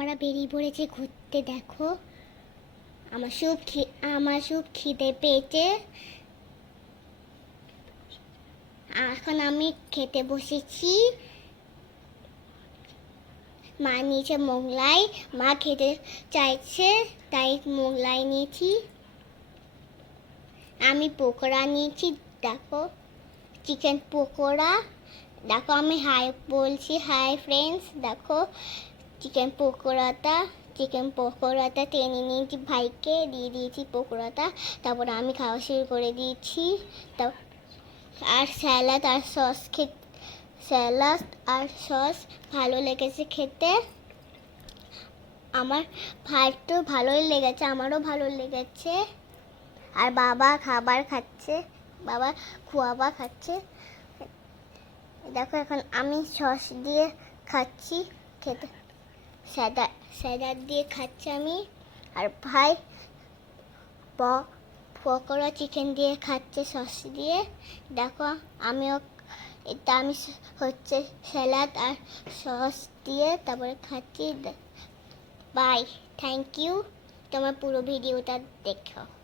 আমরা বেরিয়ে পড়েছি ঘুরতে দেখো। আমার খি- আমার খুব খিদে পেয়েছে। এখন আমি খেতে বসেছি। মা নিয়েছে মোগলাই। মা খেতে চাইছে, তাই মোগলাই নিয়েছি। আমি পকোড়া নিয়েছি, দেখো। চিকেন পকোড়া। দেখো আমি হাই, বলছি, হাই ফ্রেন্ডস দেখো। চিকেন পকোড়াটা চিকেন পকোড়াটা টেনে নিয়েছি ভাইকে দিয়ে দিয়েছি পকোড়াটা তারপর আমি খাওয়া শুরু করে দিয়েছি আর স্যালাড আর সস খেতে স্যালাড আর সস ভালো লেগেছে খেতে। আমার ভাই তো ভালোই লেগেছে, আমারও ভালো লেগেছে। আর বাবা খাবার খাচ্ছে, বাবা খোয়াবা খাচ্ছে। দেখো এখন আমি সস দিয়ে খাচ্ছি খেতে। স্যাদা স্যালাড দিয়ে খাচ্ছি আমি। আর ভাই, প- পকোড়া চিকেন দিয়ে খাচ্ছে সস দিয়ে। দেখো, আমিও এটা আমি হচ্ছে স্যালাড আর সস দিয়ে তারপরে খাচ্ছি। বাই থ্যাংক ইউ তোমার পুরো ভিডিওটা দেখো।